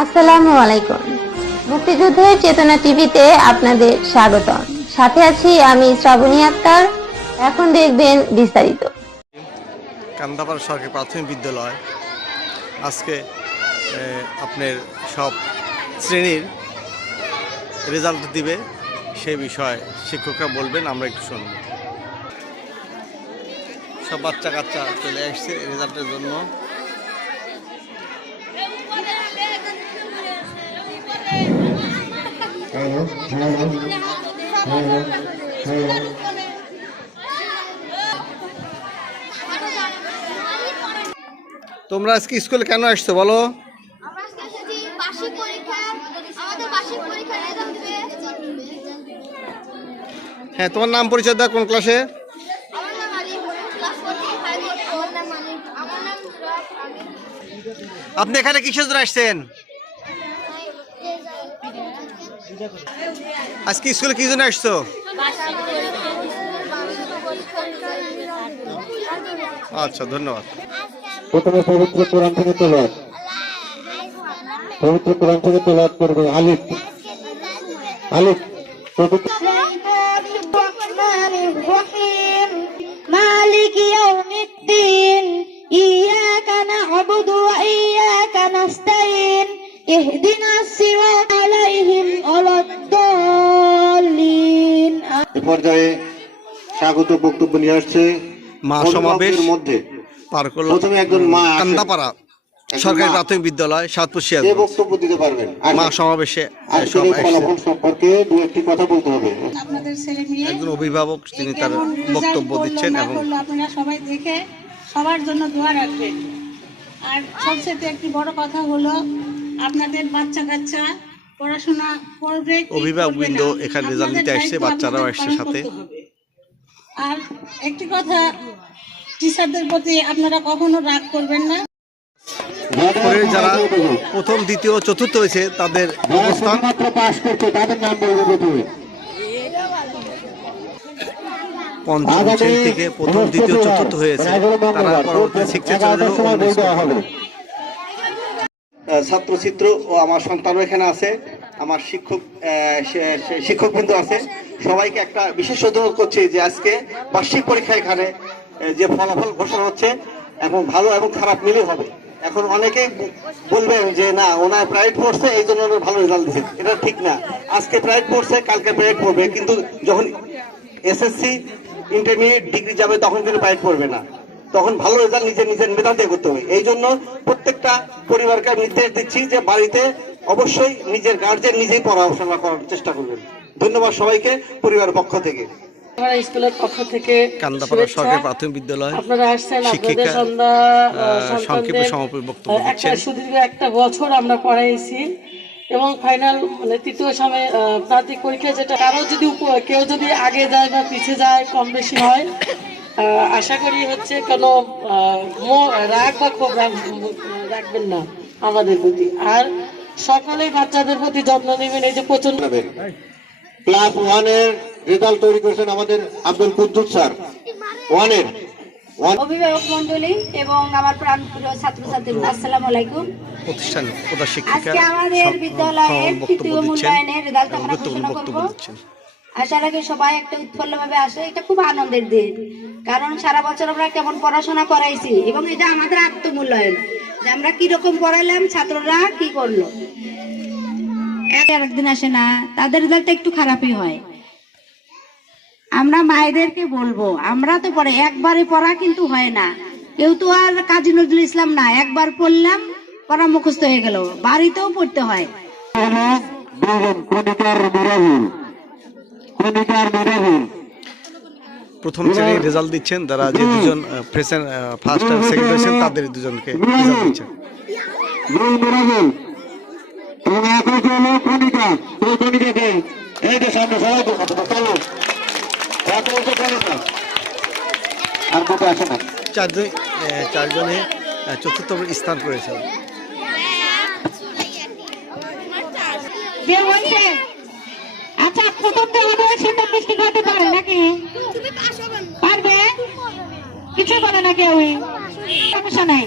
আসসালামু আলাইকুম। মুক্তিযুদ্ধের চেতনা টিভিতে আপনাদের স্বাগতম। সাথে আছি আমি শ্রাবণী আক্তার। এখন দেখবেন বিস্তারিত। কান্দাপাড়া সরকারি প্রাথমিক বিদ্যালয় আজকে আপনার সব শ্রেণীর রেজাল্ট দিবে, সে বিষয়ে শিক্ষকরা বলবেন, আমরা একটু শুনব। সব বাচ্চা কাচ্চা চলে আসছে রেজাল্টের জন্য। তোমরা আজকে স্কুলে কেন আসছো বলো? হ্যাঁ, তোমার নাম পরিচয় দাও, কোন ক্লাসে? আপনি এখানে কিসের জন্য আসছেন? আজকে স্কুলে কি জন্য আসছো? আচ্ছা, ধন্যবাদ। প্রথমে পবিত্র কোরআন থেকে তেলাওয়াত, পবিত্র কোরআন থেকে তেলাওয়াত করবে আলিফ। আলিফ পবিত্র মালিক ইয়াউমিদ্দিন ইয়াকা না'বুদু ওয়া ইয়াকা নাস্তাইন ইহদিনাস সিরাতাল আলাইহিম ওয়ালাদ-দাল্লিন। এই পর্যায়ে স্বাগত বক্তব্য নিয়ে আসছে মা সমাবেশ মধ্যে পার করল প্রথমে একজন মা কান্দাপাড়া সরকারি প্রাথমিক বিদ্যালয় সাতপুর যে বক্তব্য দিতে পারবেন। মা সমাবেশে আজকের এই ফলাফল সম্পর্কে দু একটি কথা বলতে হবে। আপনাদের ছেলে মেয়ে একজন অভিভাবক তিনি তার বক্তব্য দিচ্ছেন এবং আপনারা সবাই দেখে সবার জন্য দোয়া রাখবেন। আর সবচেয়ে একটি বড় কথা হলো আপনাদের বাচ্চা কাচ্চা পড়াশোনা করবে, অভিভাবকবৃন্দ এখানে রেজাল্ট দিতে আসছে, বাচ্চারাও আসছে সাথে। আর একটি কথা, টিচারদের প্রতি আপনারা কখনো রাগ করবেন না। যারা প্রথম দ্বিতীয় চতুর্থ হয়েছে তাদের অবস্থান পাস করতে তাদের নাম বলবো প্রথমে। পঞ্চম শ্রেণী থেকে প্রথম দ্বিতীয় চতুর্থ হয়েছে, তারা পরবর্তী শিক্ষা হবে। ছাত্রচিত্র ও আমার সন্তানও এখানে আছে, আমার শিক্ষকবৃন্দ আছে, সবাইকে একটা বিশেষ অনুরোধ করছি যে আজকে বার্ষিক পরীক্ষা এখানে যে ফলাফল ঘোষণা হচ্ছে এবং ভালো এবং খারাপ মিলে হবে। এখন অনেকেই বলবেন যে না, ওনার প্রাইভেট পড়ছে এই জন্য ভালো রেজাল্ট দিচ্ছে, এটা ঠিক না। আজকে প্রাইভেট পড়ছে, কালকে প্রাইভেট পড়বে, কিন্তু যখন এসএসসি ইন্টারমিডিয়েট ডিগ্রি যাবে তখন কিন্তু প্রাইভেট পড়বে না, তখন ভালো রেজাল্ট নিজের মেধা দিয়ে করতে হবে। এই জন্য প্রত্যেকটা পরিবারকে নির্দেশ দিচ্ছি যে বাড়িতে অবশ্যই নিজের গার্জেন নিজেই পড়াশোনা করার চেষ্টা করবেন। ধন্যবাদ সবাইকে পরিবারের পক্ষ থেকে। আমরা স্কুলের পক্ষ থেকে কান্দাপাড়া সরকারি প্রাথমিক বিদ্যালয় আপনারা আসছেন, আপনাদের সংক্ষেপে সমাপনী বক্তব্য দিচ্ছেন। সুদীর্ঘ একটা বছর আমরা পড়াইছি এবং ফাইনাল মানে তৃতীয় সময় প্রান্তিক পরীক্ষায় যেটা কারো যদি কেউ যদি আগে যায় বা পিছিয়ে যায় কম বেশি হয়, আশা করি হচ্ছে কোনো রাগ বা ক্ষোভ রাখবেন না আমাদের প্রতি। আর সকলেই বাচ্চাদের প্রতি যত্ন নেবেন। এই যে প্রচন্ড ক্লাস 1 এর রেজাল্ট তৈরি করেছেন আমাদের আব্দুল কুদ্দুস স্যার। 1 এর অভিভাবক মণ্ডলী এবং আমার প্রাণপ্রিয় ছাত্রছাত্রীরা, আসসালামু আলাইকুম। প্রতিষ্ঠান প্রধান শিক্ষিকা আজকে আমাদের বিদ্যালয়ের তৃতীয় মূল্যায়নের রেজাল্ট আমরা ঘোষণা করব। আশা রাখি সবাই একটা উৎফুল্লভাবে আসে। এটা খুব আনন্দের দিন, কারণ সারা বছর আমরা কেমন পড়াশোনা করাইছি এবং এটা আমাদের আত্মমূল্যায়ন যে আমরা কিরকম পড়াইলাম, ছাত্ররা কি করলো। একদিন আসে না, তাদের রেজাল্ট একটু খারাপই হয়। আমরা মায়েদেরকে বলবো, আমরা তো পড়ে একবারে পড়া কিন্তু হয় না। কেউ তো আর কাজী নজরুল ইসলাম না, একবার পড়লাম পড়া মুখস্থ হয়ে গেল, বাড়িতেও পড়তে হয়। প্রথম শ্রেণীর রেজাল্ট দিচ্ছেন যারা যে দুজন ফার্স্ট আর সেকেন্ড হয়েছেন, তাদের দুজনকে রেজাল্ট দিচ্ছেন। চারজনে চতুর্থ স্থান করেছে। আচ্ছা, প্রথম সেটা মিষ্টি খাতে পারে নাকি? পারবে? কিছু বলে না কেউ, সমস্যা নাই।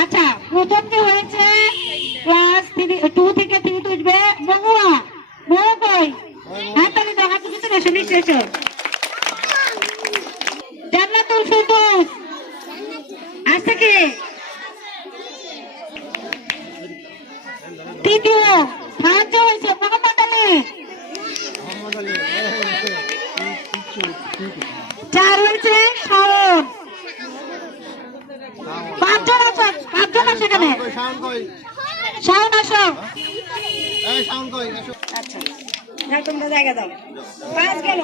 আচ্ছা, প্রথম কি হয়েছে ক্লাস 2 থেকে 3 উঠবে মহুয়া মহু কই হাতালি দাও হাত দিতে বসে নিচে এসো জান্নাতুল ফিরদৌস আসছে কি তৃতীয় ফার্স্ট হয়েছে মোহাম্মদ আলী 4 হয়েছে শাওন 5 জন আছে সেখানে শাওন আসো আচ্ছা তোমরা জায়গা দাও 5 গেল